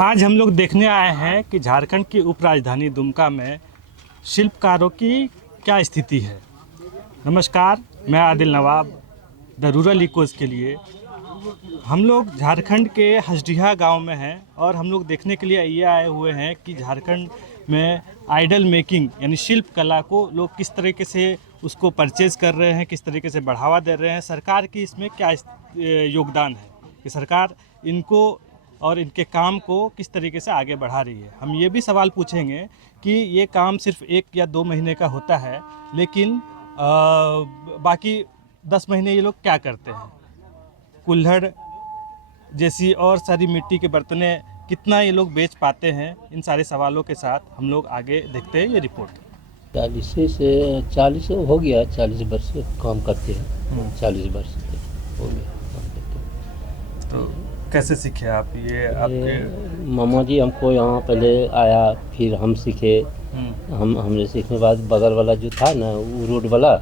आज हम लोग देखने आए हैं कि झारखंड की उपराजधानी दुमका में शिल्पकारों की क्या स्थिति है। नमस्कार, मैं आदिल नवाब द रूरल इकोज़ के लिए। हम लोग झारखंड के हसडीहा गांव में हैं और हम लोग देखने के लिए ये आए हुए हैं कि झारखंड में आइडल मेकिंग यानी शिल्प कला को लोग किस तरीके से उसको परचेज़ कर रहे हैं, किस तरीके से बढ़ावा दे रहे हैं, सरकार की इसमें क्या योगदान है कि सरकार इनको और इनके काम को किस तरीके से आगे बढ़ा रही है। हम ये भी सवाल पूछेंगे कि ये काम सिर्फ 1 या 2 महीने का होता है, लेकिन बाकी 10 महीने ये लोग क्या करते हैं। कुल्हड़ जैसी और सारी मिट्टी के बर्तनें कितना ये लोग बेच पाते हैं। इन सारे सवालों के साथ हम लोग आगे देखते हैं ये रिपोर्ट। 40 से 40 हो गया, 40 वर्ष काम करते हैं। 40 वर्ष हो गया काम करते हैं। तो कैसे सीखे आप ये आपके मामा जी हमको यहाँ पहले आया, फिर हम सीखे। हमने सीखने के बाद बगल वाला जो था ना वो रोड वाला,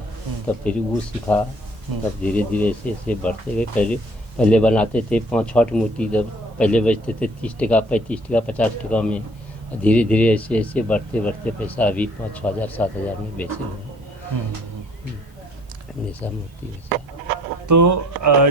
तब फिर वो सीखा। तब धीरे धीरे ऐसे बढ़ते गए। पहले बनाते थे 5-6 मूर्ति, जब पहले बेचते थे 30 टका, 35 टका, 50 टका में। धीरे धीरे ऐसे बढ़ते बढ़ते पैसा अभी 5-6 हज़ार 7 हज़ार में बेचे हुए हैं ऐसा मूर्ति वैसा। तो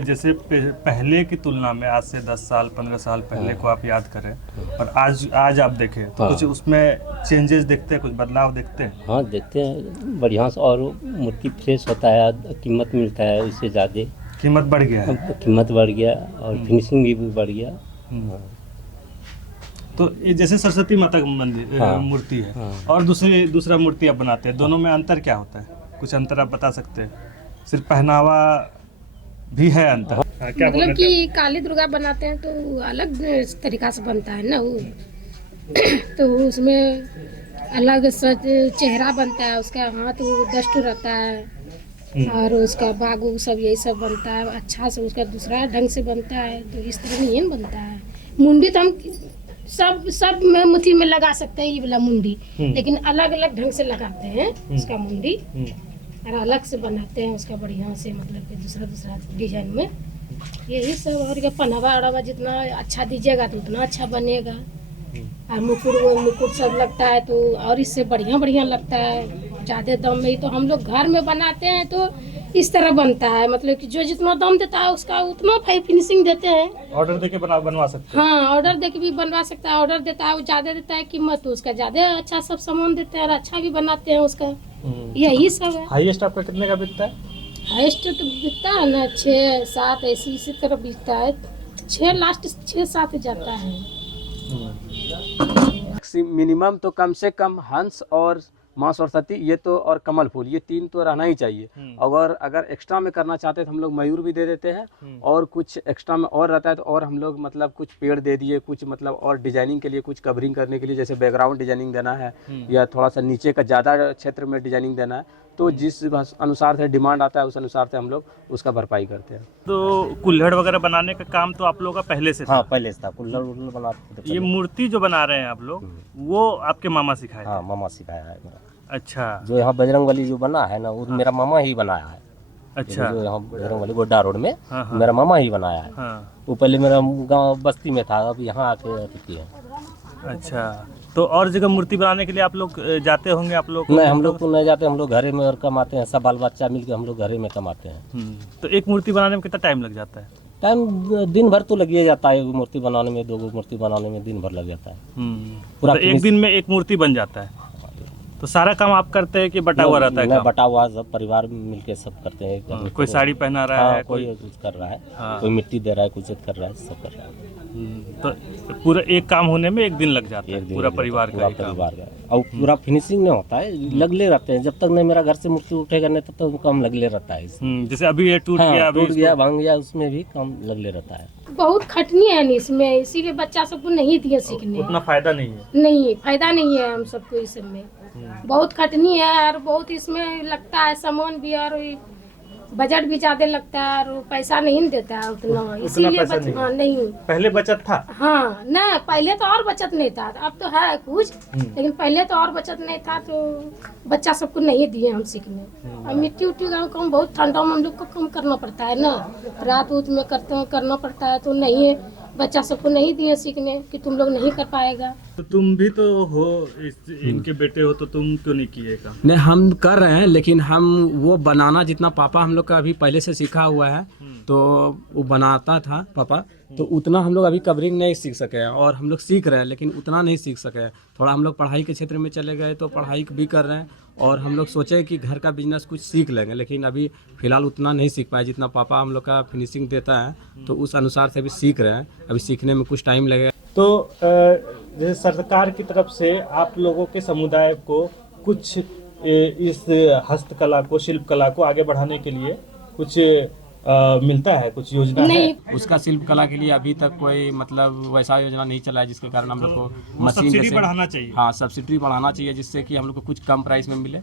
जैसे पहले की तुलना में आज से 10 साल 15 साल पहले को आप याद करें और आज आप देखें तो कुछ उसमें चेंजेस देखते हैं, कुछ बदलाव देखते हैं? हाँ देखते हैं, बढ़िया से और मूर्ति फ्रेश होता है, कीमत मिलता है, उससे ज़्यादा कीमत बढ़ गया है। कीमत बढ़ गया और फिनिशिंग भी बढ़ गया। तो ये जैसे सरस्वती माता मंदिर मूर्ति है और दूसरा मूर्ति आप बनाते हैं, दोनों में अंतर क्या होता है? कुछ अंतर आप बता सकते हैं? सिर्फ पहनावा भी है अंतर? क्या मतलब कि काली दुर्गा बनाते हैं तो अलग तरीका से बनता है ना वो तो उसमें अलग चेहरा बनता है, उसका हाथ वो दष्ट रहता है और उसका बागू सब यही सब बनता है अच्छा से, उसका दूसरा ढंग से बनता है। तो इस तरह नहीं बनता है। मुंडी तो हम सब में मुट्ठी में लगा सकते हैं, ये वाला मुंडी, लेकिन अलग अलग ढंग से लगाते हैं उसका मुंडी और अलग से बनाते हैं उसका बढ़िया से, मतलब कि दूसरा डिजाइन में। यही सब और क्या पहनावा ओढ़ावा जितना अच्छा दीजिएगा तो उतना अच्छा बनेगा। और मुकुट सब लगता है तो और इससे बढ़िया लगता है ज़्यादा दाम में। तो हम लोग घर में बनाते हैं तो इस तरह बनता है, मतलब कि जो जितना दाम देता है उसका उतना फिनिशिंग देते हैं। ऑर्डर देके बनवा सकते हैं? हाँ, ऑर्डर देके भी बनवा सकता है। ऑर्डर देता है वो ज़्यादा देता है कीमत, तो उसका ज़्यादा अच्छा सब सामान देते हैं और अच्छा भी बनाते हैं उसका। यही सब है। हाईएस्ट आपका कितने का बिकता है? हाईएस्ट तो बिकता है ना 6-7 इसी तरह बिकता है। 6 लास्ट 6-7 जाता है। मिनिमम तो कम से कम हंस और माँ सरस्वती ये तो और कमल फूल, ये 3 तो रहना ही चाहिए। अगर एक्स्ट्रा में करना चाहते हैं तो हम लोग मयूर भी दे देते हैं और कुछ एक्स्ट्रा में और रहता है तो और हम लोग मतलब कुछ पेड़ दे दिए, कुछ मतलब और डिजाइनिंग के लिए, कुछ कवरिंग करने के लिए, जैसे बैकग्राउंड डिजाइनिंग देना है या थोड़ा सा नीचे का ज़्यादा क्षेत्र में डिजाइनिंग देना है, तो जिस अनुसार से डिमांड आता है उस अनुसार से हम लोग उसका भरपाई करते हैं। तो कुल्हड़ वगैरह बनाने का काम तो आप लोगों का पहले से था? हाँ पहले से था, कुल्हड़ बनाते थे। ये मूर्ति जो बना रहे हैं आप लोग वो आपके मामा सिखाए थे? हाँ मामा सिखाया है मेरा। अच्छा। जो यहाँ बजरंगबली जो बना है ना वो मेरा मामा ही बनाया है। अच्छा। जो यहाँ बजरंगबली गोड्डा रोड में मेरा मामा ही बनाया है। वो पहले मेरा गांव बस्ती में था, अब यहाँ आके किया। अच्छा, तो और जगह मूर्ति बनाने के लिए आप लोग जाते होंगे? आप लोग नहीं, हम लोग तो नहीं जाते, हम लोग घरे में और कमाते हैं, सब बाल बच्चा मिलकर हम लोग घरे में कमाते हैं। तो एक मूर्ति बनाने में कितना टाइम लग जाता है? टाइम दिन भर तो लग ही जाता है। मूर्ति बनाने में 2 मूर्ति बनाने में दिन भर लग जाता है। पूरा तो एक दिन में एक मूर्ति बन जाता है? तो सारा काम आप करते हैं कि बटा हुआ रहता है? नहीं, बटा हुआ, सब परिवार मिलके सब करते हैं। कोई साड़ी पहना रहा है, कोई कुछ कर रहा है, कोई मिट्टी दे रहा है, कुछ कर रहा है, सब कर रहा है। तो पूरा एक काम होने में एक दिन लग जाता है पूरा परिवार का? और पूरा फिनिशिंग नहीं होता है, लगले रहते हैं। जब तक नहीं मेरा घर से मूर्ति उठेगा नहीं तब तक काम लगले रहता है। जैसे अभी ये टूट गया भांग गया, उसमें भी काम लगले रहता है। बहुत खटनी है इसमें, इसीलिए बच्चा सबको नहीं दिया सीखने। उतना फायदा नहीं है? नहीं, फायदा नहीं है हम सबको इस में। बहुत खटनी है और बहुत इसमें लगता है सामान भी और बजट भी ज्यादा लगता है और पैसा नहीं देता है उतना, इसीलिए पैसा नहीं। हाँ, नहीं। पहले बचत था। हाँ नहीं, पहले तो और बचत नहीं था, अब तो है कुछ, लेकिन पहले तो और बचत नहीं था, तो बच्चा सबको नहीं दिए हम सीखने। और मिट्टी उट्टी का काम बहुत ठंडा में हम लोग को कम करना पड़ता है ना, रात उत में करना पड़ता है, तो नहीं है, बच्चा सबको नहीं दिए सीखने कि तुम लोग नहीं कर पाएगा। तो तुम भी तो हो इनके बेटे हो, तो तुम क्यों नहीं किए काम? नहीं, हम कर रहे हैं, लेकिन हम वो बनाना जितना पापा हम लोग का अभी पहले से सीखा हुआ है, तो वो बनाता था पापा, तो उतना हम लोग अभी कवरिंग नहीं सीख सके हैं, और हम लोग सीख रहे हैं लेकिन उतना नहीं सीख सके हैं। थोड़ा हम लोग पढ़ाई के क्षेत्र में चले गए तो पढ़ाई भी कर रहे हैं, और हम लोग सोचे कि घर का बिजनेस कुछ सीख लेंगे, लेकिन अभी फ़िलहाल उतना नहीं सीख पाए जितना पापा हम लोग का फिनिशिंग देता है, तो उस अनुसार से अभी सीख रहे हैं, अभी सीखने में कुछ टाइम लगेगा। तो जैसे सरकार की तरफ से आप लोगों के समुदाय को कुछ इस हस्तकला को, शिल्पकला को आगे बढ़ाने के लिए कुछ मिलता है, कुछ योजना है? नहीं, उसका शिल्प कला के लिए अभी तक कोई मतलब वैसा योजना नहीं चला है, जिसके कारण हम लोग को मशीन सब्सिडी जैसे बढ़ाना चाहिए। हाँ, सब्सिडी बढ़ाना चाहिए, जिससे कि हम लोग को कुछ कम प्राइस में मिले,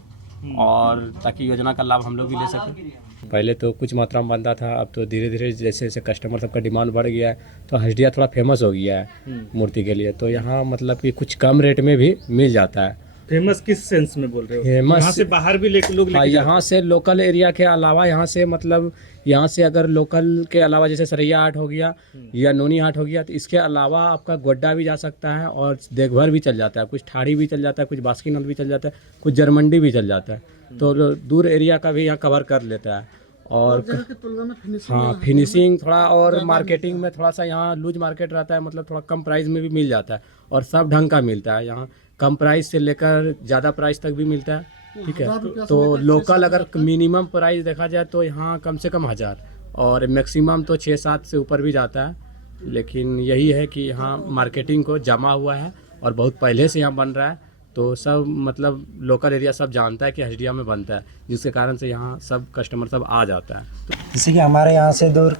और ताकि योजना का लाभ हम लोग भी ले सकें। पहले तो कुछ मात्रा में बनता था, अब तो धीरे धीरे जैसे जैसे कस्टमर सबका डिमांड बढ़ गया है, तो हजदिया थोड़ा फेमस हो गया है मूर्ति के लिए, तो यहाँ मतलब कि कुछ कम रेट में भी मिल जाता है। फेमस किस सेंस में बोल रहे हो? फेमस यहाँ से बाहर भी लोग हाँ, लेके यहाँ से लोकल एरिया के अलावा, यहाँ से मतलब यहाँ से अगर लोकल के अलावा जैसे सरैया हाट हो गया या नोनी हाट हो गया, तो इसके अलावा आपका गोड्डा भी जा सकता है, और देवघर भी चल जाता है, कुछ ठाड़ी भी चल जाता है, कुछ बास्किनल भी चल जाता है, कुछ जरमंडी भी चल जाता है, तो दूर एरिया का भी यहाँ कवर कर लेता है। और हाँ, फिनिशिंग थोड़ा और मार्केटिंग में थोड़ा सा यहाँ लूज मार्केट रहता है, मतलब थोड़ा कम प्राइस में भी मिल जाता है, और सब ढंग का मिलता है यहाँ, कम प्राइस से लेकर ज़्यादा प्राइस तक भी मिलता है। ठीक है, तो लोकल अगर मिनिमम प्राइस देखा जाए तो यहाँ कम से कम 1000, और मैक्सिमम तो 6-7 से ऊपर भी जाता है, लेकिन यही है कि यहाँ मार्केटिंग को जमा हुआ है और बहुत पहले से यहाँ बन रहा है, तो सब मतलब लोकल एरिया सब जानता है कि हजदिया में बनता है, जिसके कारण से यहाँ सब कस्टमर सब आ जाता है। जैसे कि हमारे यहाँ से दूर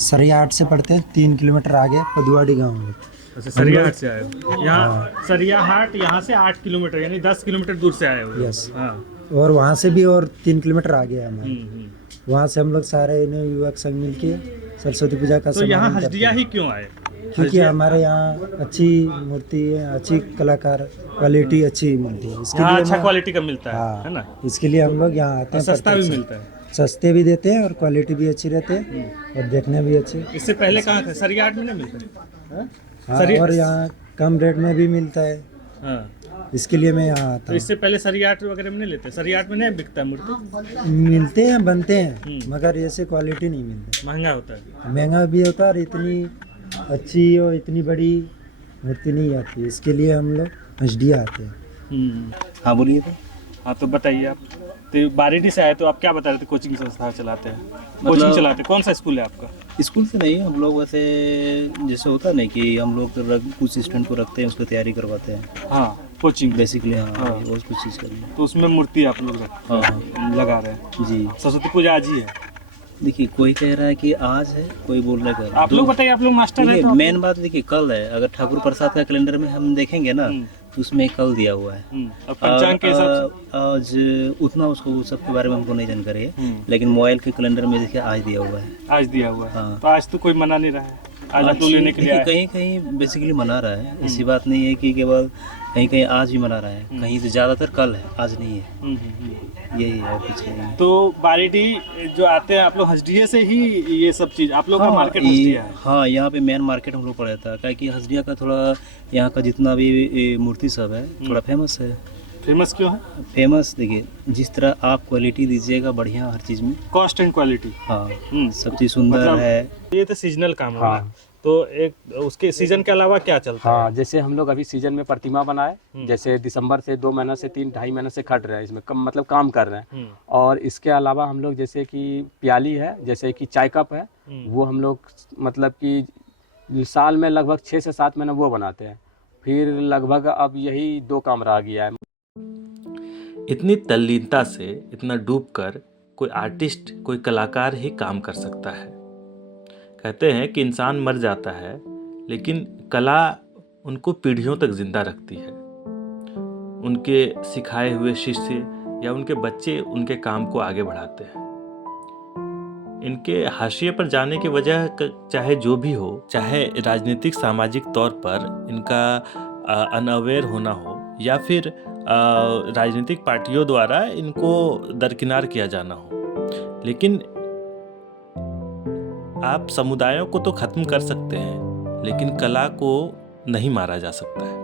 सरैया हाट से पड़ते हैं 3 किलोमीटर आगे पदुआड़ी गाँव में। अच्छा, सरैया हाट से आए हो यहाँ? सरैया हाट यहाँ से 8 किलोमीटर यानी 10 किलोमीटर दूर से आए हो? यस। हाँ। और वहाँ से भी और 3 किलोमीटर आगे है हमारे। वहाँ से हम लोग सारे युवक संघ मिल के सरस्वती पूजा का तो यहाँ समापन करते हजदिया हैं। ही क्यों आए? क्योंकि हमारे यहाँ अच्छी मूर्ति है, अच्छी कलाकार, क्वालिटी अच्छी मिलती है, इसके यहाँ लिए अच्छा मैं- क्वालिटी का मिलता है हाँ, है ना? इसके लिए हम लोग यहाँ आते और हैं। सस्ता भी प्रत्यक्ष। मिलता है। सस्ते भी देते हैं और क्वालिटी भी अच्छी रहती है और देखने भी अच्छी। इससे पहले कहाँ थे? सरैया हाट में नहीं मिलता? हाँ, सरैया- और यहाँ कम रेट में भी मिलता है, हाँ, इसके लिए मैं यहाँ आता तो इससे पहले सरैया हाट वगैरह में नहीं लेते? सरैया हाट में नहीं बिकता है मूर्ति? हूँ। मिलते हैं, बनते हैं, मगर ऐसे क्वालिटी नहीं मिलती, महंगा होता है। महंगा भी होता है, और इतनी अच्छी और इतनी बड़ी मूर्ति नहीं आती, इसके लिए हम लोग हजदिया आते हैं। हाँ बोलिए। तो हाँ, तो बताइए आप। तो बारीडी से आए, तो आप क्या बता रहे थे? कोचिंग संस्था चलाते हैं? कोचिंग चलाते हैं? कौन सा स्कूल है आपका? स्कूल से नहीं, हम लोग वैसे जैसे होता है ना कि हम लोग कुछ स्टूडेंट को रखते हैं, उसको तैयारी करवाते हैं हाँ, कोचिंग बेसिकली। हाँ, हाँ। और कुछ चीज़ करनी। तो उसमें मूर्ति आप लोग हाँ लगा रहे हैं? जी। सरस्वती पूजा आज ही है? देखिए, कोई कह रहा है कि आज है, कोई बोल रहा है कल। आप लोग बताइए, आप लोग मास्टर हैं तो आप- मेन बात देखिए कल है। अगर ठाकुर प्रसाद का कैलेंडर में हम देखेंगे ना, तो उसमें कल दिया हुआ है। अब पंचांग के हिसाब से आज उतना उसको सबके बारे में हमको नहीं जानकारी है, लेकिन मोबाइल के कैलेंडर में देखिए आज दिया हुआ है। आज दिया हुआ है। हाँ। तो आज तो कोई मना नहीं रहा है, आज आप लोग लेने के लिए आए। कहीं कहीं बेसिकली मना रहा है, ऐसी बात नहीं है कि केवल कहीं कहीं आज भी मना रहा है, कहीं तो ज़्यादातर कल है, आज नहीं है। यही है, और कुछ नहीं है। तो बारीडी जो आते हैं, आप लोग हजदिया से ही ये सब चीज, आप लोग का मार्केट हजदिया है? हाँ, यहाँ पे मेन मार्केट हम लोग पड़ा था, क्या कि हजदिया का थोड़ा यहाँ का जितना भी मूर्ति सब है थोड़ा फेमस है। फेमस क्यों है? फेमस देखिए, जिस तरह आप क्वालिटी दीजिएगा बढ़िया हर चीज़ में। Cost and quality. हाँ, सब चीज़ सुंदर मतलब है। ये तो सीजनल काम है हाँ। ना? तो एक उसके सीजन के अलावा क्या चलता है? हाँ, जैसे हम लोग अभी सीजन में प्रतिमा बनाए, जैसे दिसंबर से 2 महीना से 3-2.5 महीने से खट रहे हैं इसमें, मतलब काम कर रहे हैं। और इसके अलावा हम लोग जैसे कि प्याली है, जैसे कि चाय कप है, वो हम लोग मतलब कि साल में लगभग 6 से 7 महीने वो बनाते हैं। फिर लगभग अब यही 2 काम रह गया है। इतनी तल्लीनता से, इतना डूबकर कोई आर्टिस्ट, कोई कलाकार ही काम कर सकता है। कहते हैं कि इंसान मर जाता है, लेकिन कला उनको पीढ़ियों तक जिंदा रखती है। उनके सिखाए हुए शिष्य या उनके बच्चे उनके काम को आगे बढ़ाते हैं। इनके हाशिए पर जाने की वजह चाहे जो भी हो, चाहे राजनीतिक सामाजिक तौर पर इनका अनअवेयर होना हो या फिर राजनीतिक पार्टियों द्वारा इनको दरकिनार किया जाना हो, लेकिन आप समुदायों को तो ख़त्म कर सकते हैं, लेकिन कला को नहीं मारा जा सकता है।